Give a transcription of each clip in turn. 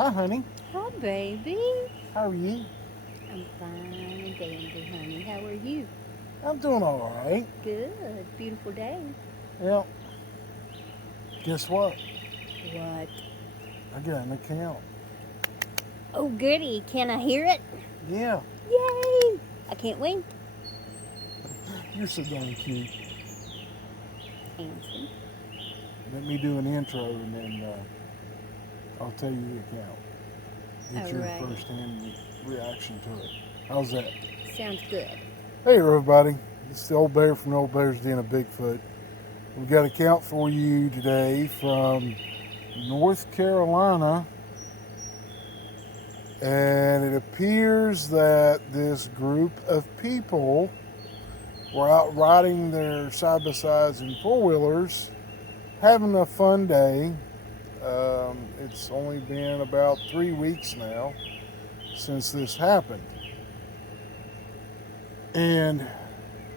Hi, honey. Hi, baby. How are you? I'm fine and dandy, honey. How are you? I'm doing all right. Good. Beautiful day. Well, guess what? What? I got an account. Oh, goody. Can I hear it? Yeah, Yay! I can't wait. you're so darn cute. Handsome. Let me do an intro and then I'll tell you the account. Get your Alrighty. first-hand reaction to it. How's that? Sounds good. Hey, everybody. It's the old bear from the Old Bear's Den of Bigfoot. We've got an account for you today from North Carolina. And it appears that this group of people were out riding their side by sides and four wheelers, having a fun day. It's only been about 3 weeks now since this happened. And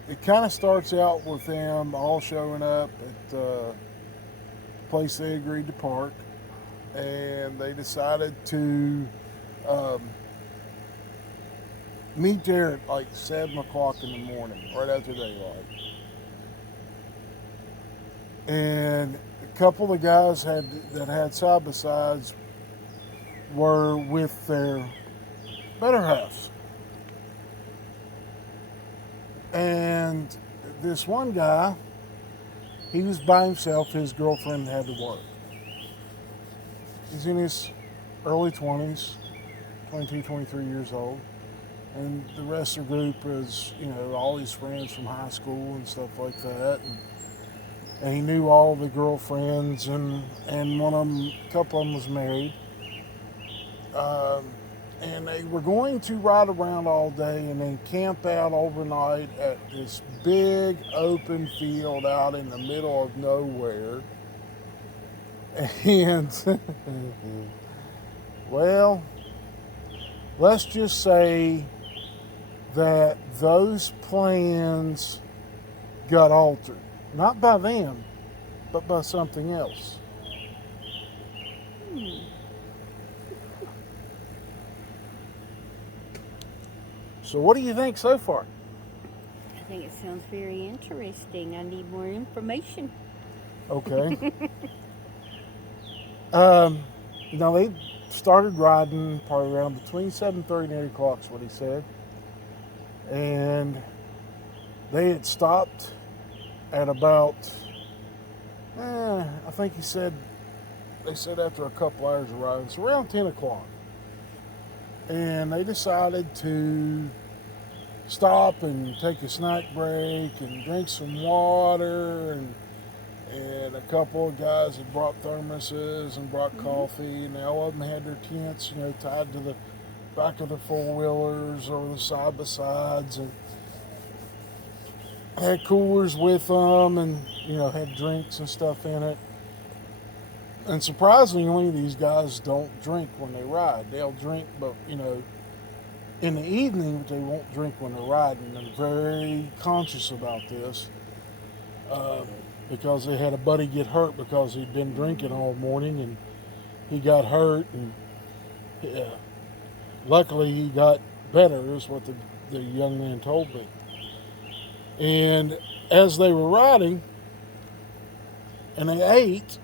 it kind of starts out with them all showing up at the place they agreed to park. And they decided to um, meet there at like 7 o'clock in the morning, right after daylight. And a couple of the guys that had side by sides were with their better halves. And this one guy, he was by himself. His girlfriend had to work. He's in his early 20s, 22, 23 years old. And the rest of the group is, all his friends from high school and stuff like that. And he knew all the girlfriends, and one of them, a couple of them was married. And they were going to ride around all day and then camp out overnight at this big open field out in the middle of nowhere. And, well, let's just say that those plans got altered. Not by them, but by something else. Hmm. So, what do you think so far? I think it sounds very interesting. I need more information. Okay. um, they started riding probably around between 7:30 and 8 o'clock, is what he said. And they had stopped at about, I think they said after a couple hours of riding, it's around 10 o'clock. And they decided to stop and take a snack break and drink some water, and a couple of guys had brought thermoses and brought Mm-hmm. coffee, and all of them had their tents, tied to the back of the four wheelers or the side by sides, and had coolers with them, and had drinks and stuff in it. And surprisingly, these guys don't drink when they ride. They'll drink, but in the evening, but they won't drink when they're riding. They're very conscious about this uh, because they had a buddy get hurt because he'd been drinking all morning, and he got hurt, and luckily he got better, is what the young man told me. And as they were riding and they ate,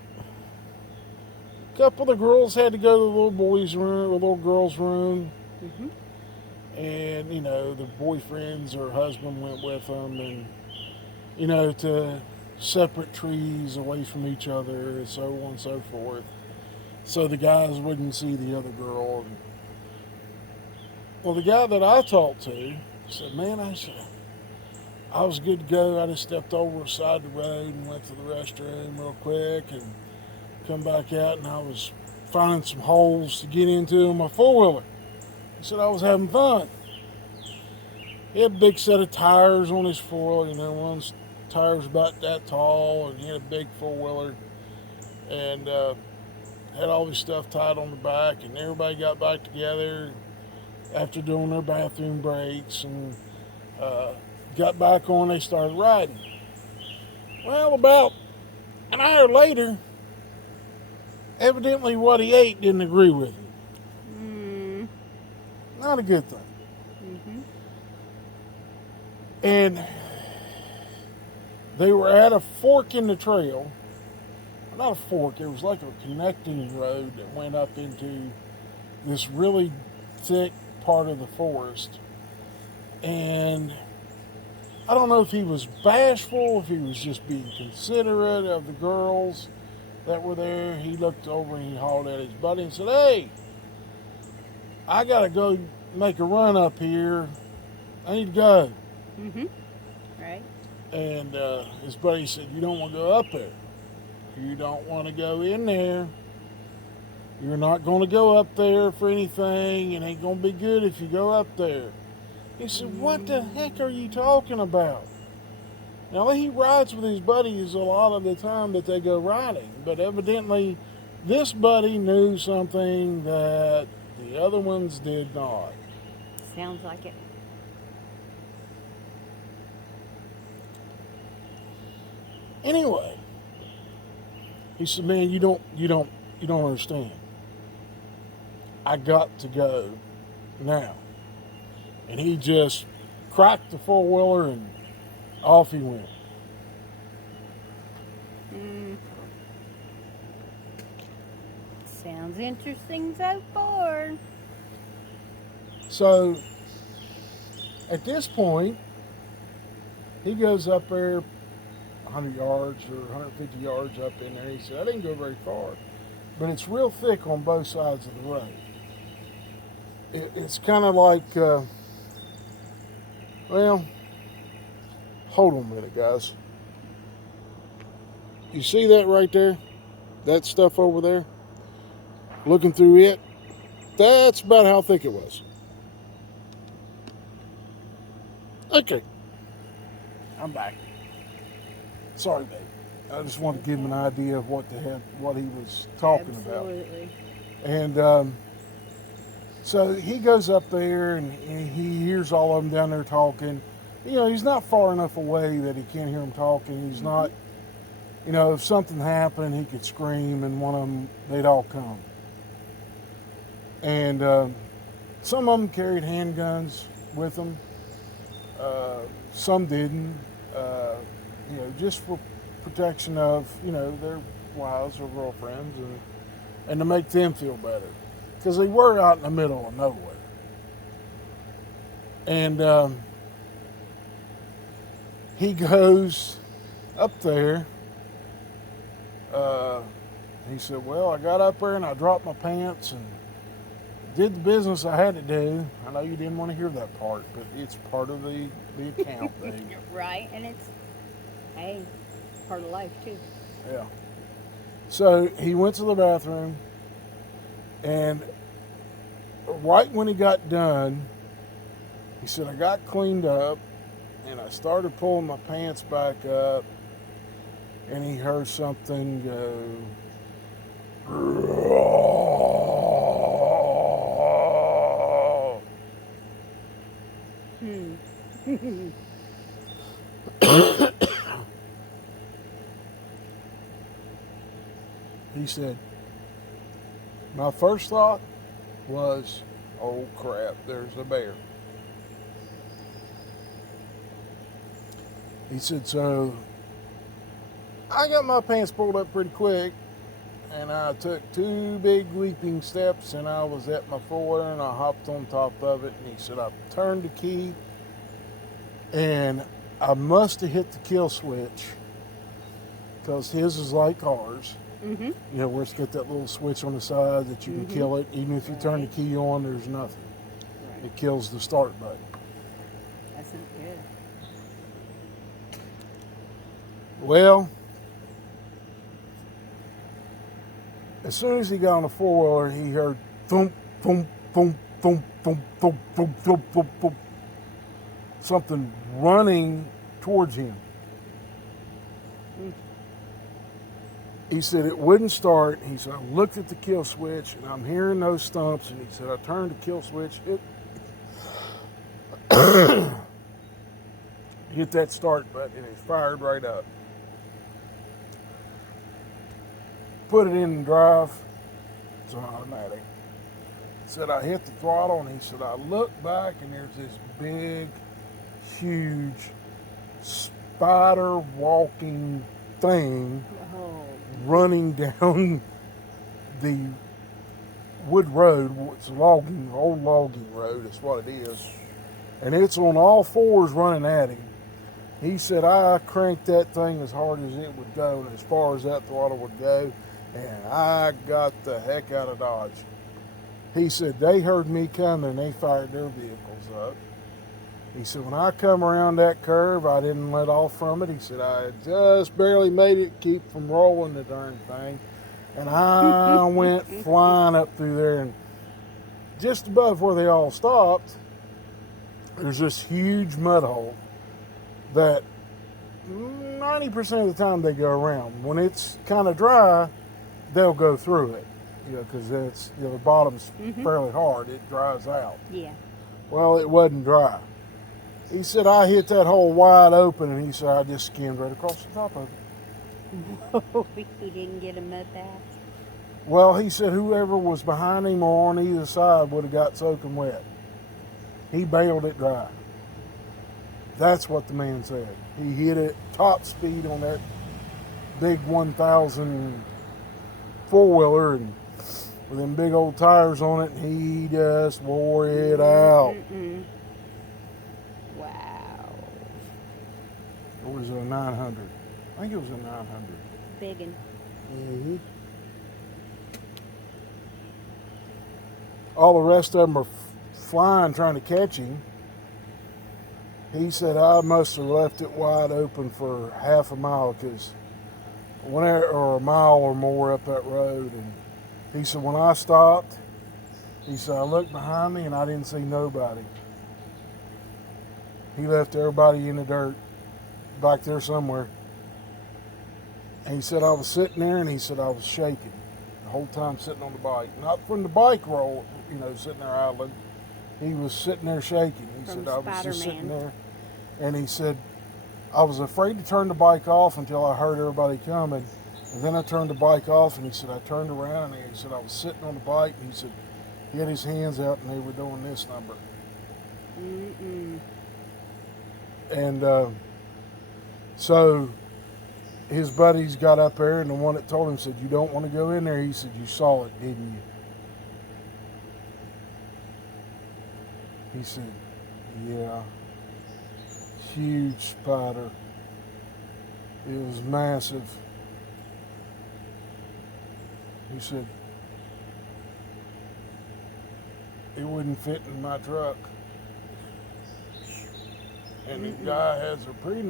a couple of the girls had to go to the little boy's room, or little girl's room. Mm-hmm. And, the boyfriends or husband went with them, and, to separate trees away from each other, and so on and so forth. So the guys wouldn't see the other girl. Well, the guy that I talked to said, man, I was good to go. I just stepped over the side of the road and went to the restroom real quick and come back out, and I was finding some holes to get into in my four-wheeler. He said I was having fun. He had a big set of tires on his four-wheeler. One's tires about that tall, and he had a big four-wheeler, and had all his stuff tied on the back, and everybody got back together after doing their bathroom breaks, and got back on. They started riding. Well, about an hour later, evidently what he ate didn't agree with him. Not a good thing. Mm-hmm. And they were at a fork in the trail. Not a fork, it was like a connecting road that went up into this really thick part of the forest. And I don't know if he was bashful, if he was just being considerate of the girls that were there. He looked over and he hauled at his buddy and said, "Hey, I gotta go make a run up here. I need to go." Mm-hmm. Right. And his buddy said, "You don't want to go up there. You don't want to go in there. You're not going to go up there for anything. It ain't going to be good if you go up there." He said, "What the heck are you talking about?" Now, he rides with his buddies a lot of the time that they go riding, but evidently this buddy knew something that the other ones did not. Sounds like it. Anyway, he said, "Man, you don't understand. I got to go now." And he just cracked the four-wheeler and off he went. Mm. Sounds interesting so far. So at this point, he goes up there 100 yards or 150 yards up in there. He said, "I didn't go very far, but it's real thick on both sides of the road. It's kind of like, well, hold on a minute, guys. You see that right there? That stuff over there? Looking through it? That's about how thick it was." Okay, I'm back. Sorry, babe. I just wanted to give him an idea of what he was talking about. Absolutely. And so he goes up there and he hears all of them down there talking. You know, he's not far enough away that he can't hear them talking. He's not, you know, if something happened, he could scream and one of them, they'd all come. And some of them carried handguns with them. Some didn't, you know, just for protection of, you know, their wives or girlfriends and to make them feel better. Because they were out in the middle of nowhere. And he goes up there. He said, "Well, I got up there and I dropped my pants and did the business I had to do." I know you didn't want to hear that part, but it's part of the account, babe. Right, and it's, hey, part of life too. Yeah. So he went to the bathroom, and right when he got done, he said, "I got cleaned up, and I started pulling my pants back up, and he heard something go, He said, "My first thought was, oh crap, there's a bear." He said, "So I got my pants pulled up pretty quick, and I took 2 big leaping steps, and I was at my floor, and I hopped on top of it." And he said, "I turned the key, and I must have hit the kill switch, because his is like ours. Mm-hmm. You know, where it's got that little switch on the side that you can kill it. Even if you turn the key on, there's nothing. Right. It kills the start button." That's not good. Well, as soon as he got on the four-wheeler, he heard thump, thump, thump, thump, thump, thump, thump, thump, thump, thump. Something running towards him. He said it wouldn't start. He said, "I looked at the kill switch, and I'm hearing those stumps." And he said, "I turned the kill switch, hit that start button, and it fired right up. Put it in drive. It's an automatic. said I hit the throttle, and he said I looked back, and there's this big, huge spider walking thing Oh. running down the wood road. It's a old logging road is what it is, and it's on all fours running at him. He said I cranked that thing as hard as it would go and as far as that throttle would go, and I got the heck out of Dodge. He said they heard me coming and they fired their vehicles up. He said when I come around that curve, I didn't let off from it. He said I just barely made it keep from rolling the darn thing. And I went flying up through there, and just above where they all stopped, there's this huge mud hole that 90% of the time they go around. When it's kind of dry, they'll go through it, because it's, the bottom's fairly hard. It dries out. Yeah. Well, it wasn't dry. He said I hit that hole wide open, and he said I just skimmed right across the top of it. Whoa, he didn't get a mud bath. Well, he said whoever was behind him or on either side would have got soaking wet. He bailed it dry. That's what the man said. He hit it top speed on that big 1000 four-wheeler, and with them big old tires on it, and he just wore it out. Wow. It was a 900. I think it was a 900. Biggin. Mm-hmm. All the rest of them are flying trying to catch him. He said I must have left it wide open for half a mile, or a mile or more up that road. And he said when I stopped, he said I looked behind me and I didn't see nobody. He left everybody in the dirt back there somewhere. And he said I was sitting there, and he said I was shaking the whole time sitting on the bike. Not from the bike roll, sitting there idling. He was sitting there shaking. He From said I was just sitting Spider-Man. there. And he said I was afraid to turn the bike off until I heard everybody coming. And then I turned the bike off, and he said I turned around, and he said I was sitting on the bike, and he said he had his hands out, and they were doing this number. And so his buddies got up there, and the one that told him said, "You don't want to go in there." He said, "You saw it, didn't you?" He said, "Yeah." Huge spider. It was massive. He said, "It wouldn't fit in my truck." And the guy has a pretty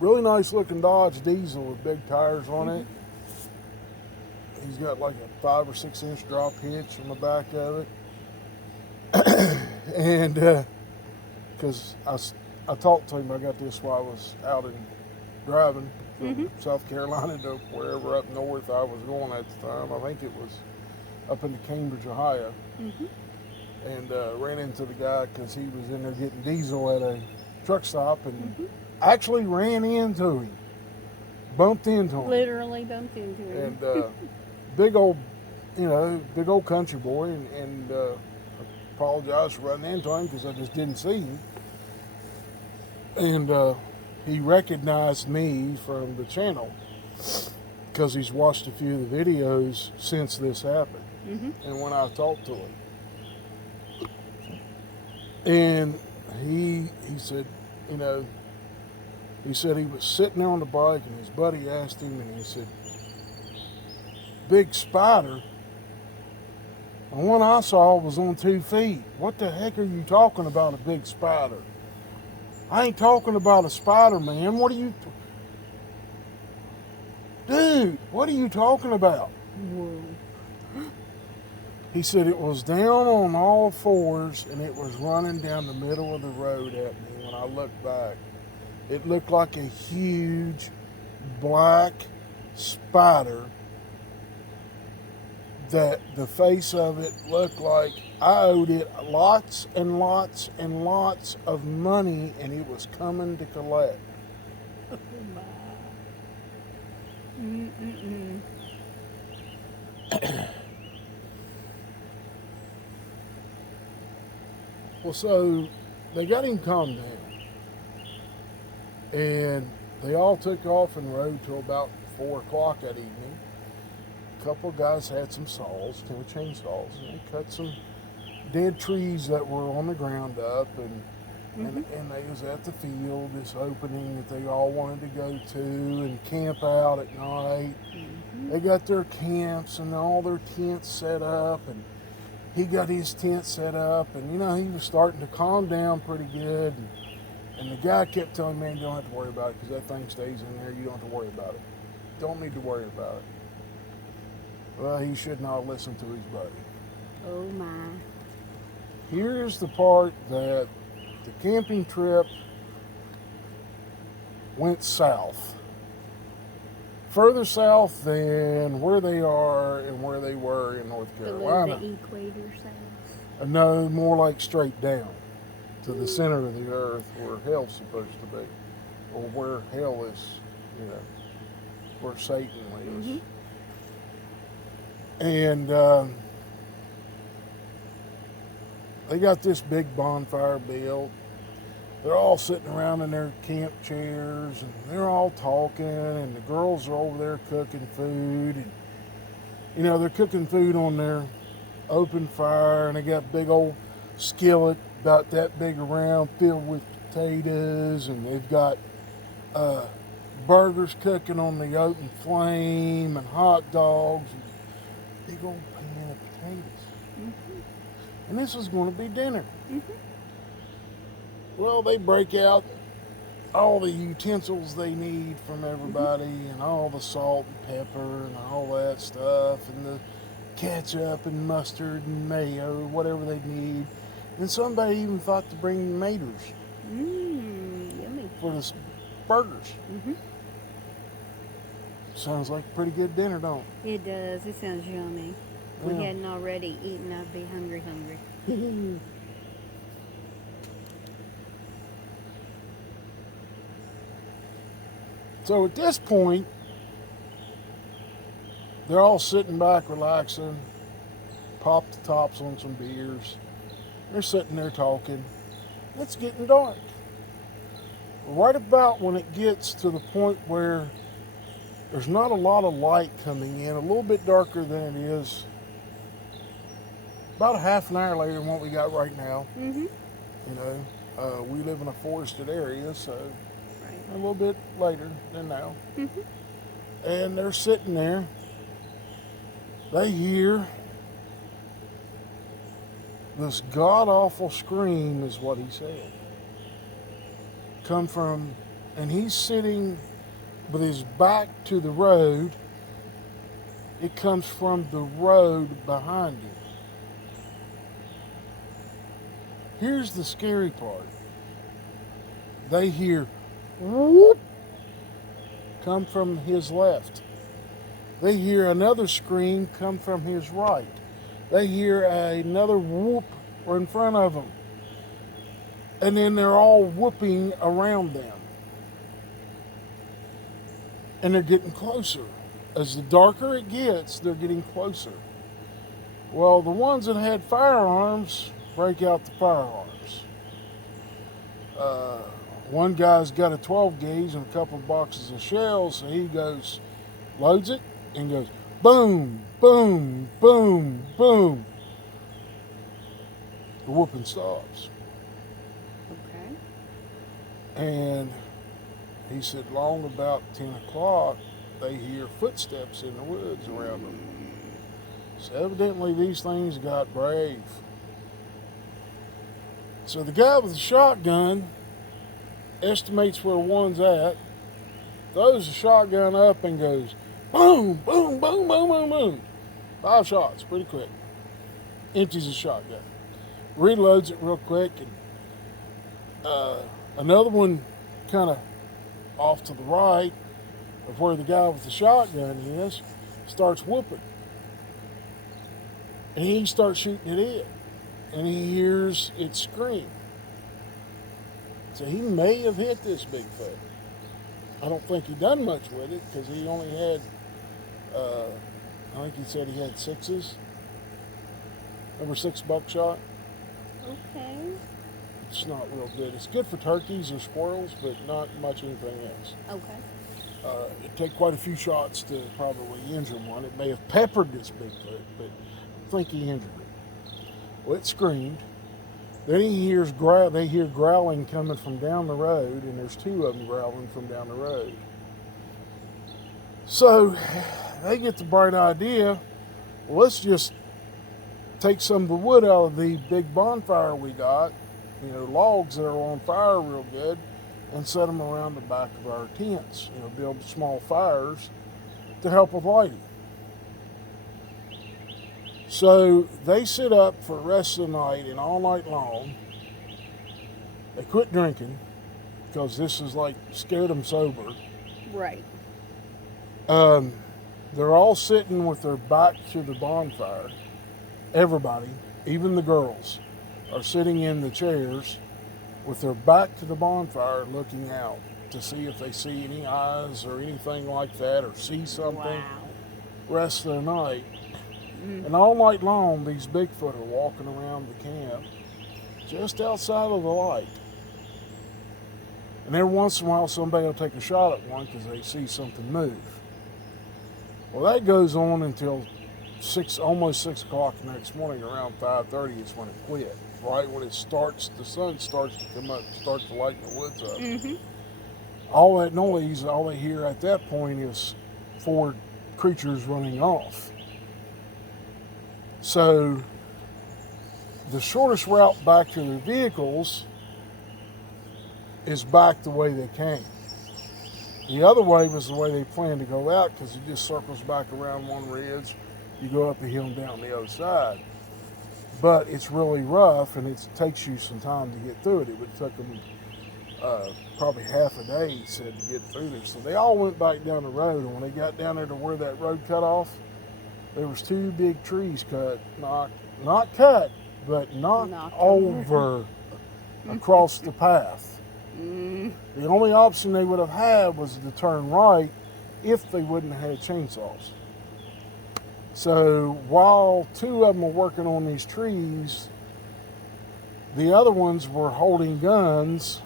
really nice looking Dodge diesel with big tires on it. He's got like a 5 or 6 inch drop hitch on the back of it. And because I talked to him, I got this while I was out and driving from South Carolina to wherever up north I was going at the time. I think it was up into Cambridge, Ohio. And ran into the guy because he was in there getting diesel at a truck stop, and actually ran into him, bumped into him. Literally bumped into him. And big old country boy, and apologized for running into him because I just didn't see him. And he recognized me from the channel because he's watched a few of the videos since this happened. And when I talked to him, and he said, he said he was sitting there on the bike, and his buddy asked him, and he said, "Big spider?" The one I saw was on 2 feet. What the heck are you talking about, a big spider? I ain't talking about a spider, man. Dude, what are you talking about? Whoa. He said it was down on all fours, and it was running down the middle of the road at me. When I looked back, it looked like a huge black spider that the face of it looked like I owed it lots and lots and lots of money, and it was coming to collect. Oh, my. Well, so they got him calmed down, and they all took off and rode till about 4 o'clock that evening. A couple of guys had some saws, chainsaws, and they cut some dead trees that were on the ground up, and they was at the field, this opening that they all wanted to go to and camp out at night. They got their camps and all their tents set up, and he got his tent set up, and he was starting to calm down pretty good. And the guy kept telling me, "Man, you don't have to worry about it because that thing stays in there. You don't have to worry about it. Don't need to worry about it." Well, he should not listen to his buddy. Oh my. Here's the part that the camping trip went south. Further south than where they are and where they were in North Carolina. Below the equator south? No, more like straight down to the center of the earth where hell's supposed to be. Or where hell is, where Satan lives. And they got this big bonfire built. They're all sitting around in their camp chairs, and they're all talking, and the girls are over there cooking food. And, they're cooking food on their open fire, and they got a big old skillet about that big around filled with potatoes, and they've got burgers cooking on the open flame, and hot dogs, and big old pan of potatoes. And this is going to be dinner. Well, they break out all the utensils they need from everybody, and all the salt and pepper and all that stuff, and the ketchup and mustard and mayo, whatever they need. And somebody even thought to bring maters Yummy. for the burgers. Sounds like a pretty good dinner, don't It does. It sounds yummy. If we hadn't already eaten, I'd be hungry. it? So at this point, they're all sitting back, relaxing, pop the tops on some beers. They're sitting there talking. It's getting dark. Right about when it gets to the point where there's not a lot of light coming in, a little bit darker than it is, about a half an hour later than what we got right now. We live in a forested area, so a little bit later than now. And they're sitting there. They hear this god-awful scream, is what he said, come from, and he's sitting with his back to the road. It comes from the road behind him. Here's the scary part. They hear whoop come from his left. They hear another scream come from his right. They hear another whoop in front of them. And then they're all whooping around them. And they're getting closer. As the darker it gets, they're getting closer. Well, the ones that had firearms break out the firearms. One guy's got a 12 gauge and a couple of boxes of shells, so he goes, loads it, and goes boom, boom, boom, boom. The whooping stops. Okay. And he said, long about 10 o'clock, they hear footsteps in the woods around them. So evidently these things got brave. So the guy with the shotgun estimates where one's at, throws the shotgun up and goes boom, boom, boom, boom, boom, boom. 5 shots, pretty quick. Empties the shotgun. Reloads it real quick, and another one kind of off to the right of where the guy with the shotgun is, starts whooping. And he starts shooting it in. And he hears it scream. So he may have hit this Bigfoot. I don't think he done much with it because he only had, I think he said he had 6s. Number 6 buckshot. Okay. It's not real good. It's good for turkeys or squirrels, but not much anything else. Okay. It'd take quite a few shots to probably injure one. It may have peppered this Bigfoot, but I think he injured it. Well, it screamed. Then they hear growling coming from down the road, and there's two of them growling from down the road. So they get the bright idea, well, let's just take some of the wood out of the big bonfire we got, logs that are on fire real good, and set them around the back of our tents. Build small fires to help with lighting. So they sit up for the rest of the night and all night long. They quit drinking because this is like scared them sober. Right. They're all sitting with their back to the bonfire. Everybody, even the girls, are sitting in the chairs with their back to the bonfire looking out to see if they see any eyes or anything like that or see something. Wow. Rest of the night. And all night long, these Bigfoot are walking around the camp just outside of the light. And every once in a while, somebody will take a shot at one because they see something move. Well, that goes on until almost 6 o'clock the next morning. Around 5:30 is when it quit. Right when the sun starts to come up, starts to lighten the woods up. Mm-hmm. All that noise, all they hear at that point is 4 creatures running off. So the shortest route back to their vehicles is back the way they came. The other way was the way they planned to go out because it just circles back around one ridge. You go up the hill and down the other side. But it's really rough and it takes you some time to get through it. It would take them probably half a day, he said, to get through there. So they all went back down the road, and when they got down there to where that road cut off, there was 2 big trees cut, not cut, but knocked over across the path. The only option they would have had was to turn right if they wouldn't have had chainsaws. So while 2 of them were working on these trees, the other ones were holding guns,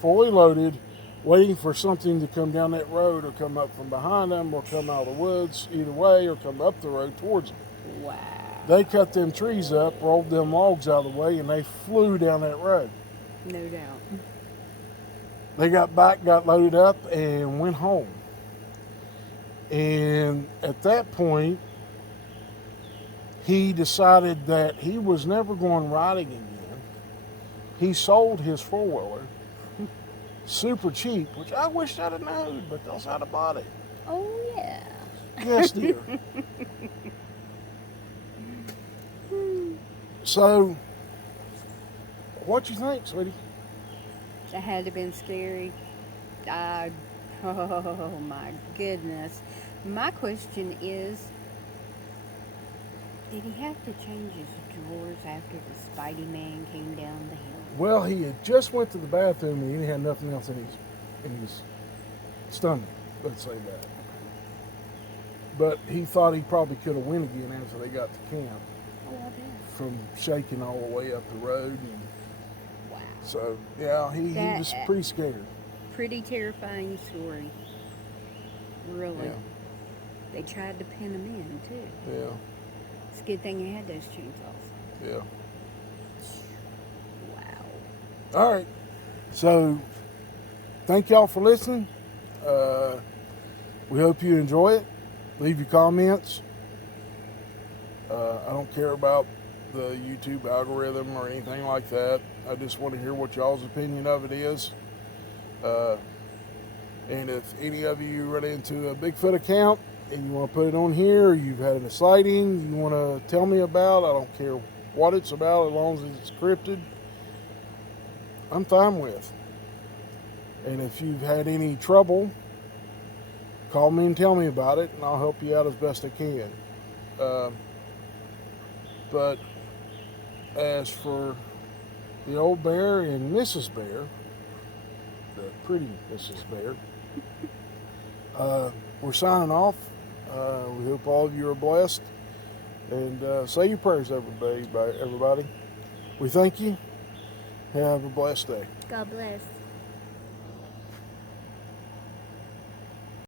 fully loaded, waiting for something to come down that road or come up from behind them or come out of the woods, either way, or come up the road towards them. Wow. They cut them trees up, rolled them logs out of the way, and they flew down that road. No doubt. They got back, got loaded up, and went home. And at that point, he decided that he was never going riding again. He sold his 4-wheeler super cheap, which I wish I'd have known, but else I'd have bought it. Oh, yeah. Yes, dear. So, what you think, sweetie? That had to have been scary. Oh, my goodness. My question is, did he have to change his drawers after the Spidey Man came down the hill? Well, he had just went to the bathroom and he had nothing else in his stomach, let's say that. But he thought he probably could have went again after they got to camp. Oh, I bet. From shaking all the way up the road. And Wow. so, yeah, he was pretty scared. Pretty terrifying story. Really. Yeah. They tried to pin him in, too. Yeah. It's a good thing he had those chainsaws. Yeah. Wow. All right. So, thank y'all for listening. We hope you enjoy it. Leave your comments. I don't care about the YouTube algorithm or anything like that. I just want to hear what y'all's opinion of it is. And if any of you run into a Bigfoot account and you want to put it on here, or you've had a sighting you want to tell me about, I don't care what it's about as long as it's cryptid, I'm fine with. And if you've had any trouble, call me and tell me about it, and I'll help you out as best I can. But as for the old bear and Mrs. Bear, the pretty Mrs. Bear, we're signing off. We hope all of you are blessed. And say your prayers, everybody. We thank you. Have a blessed day. God bless.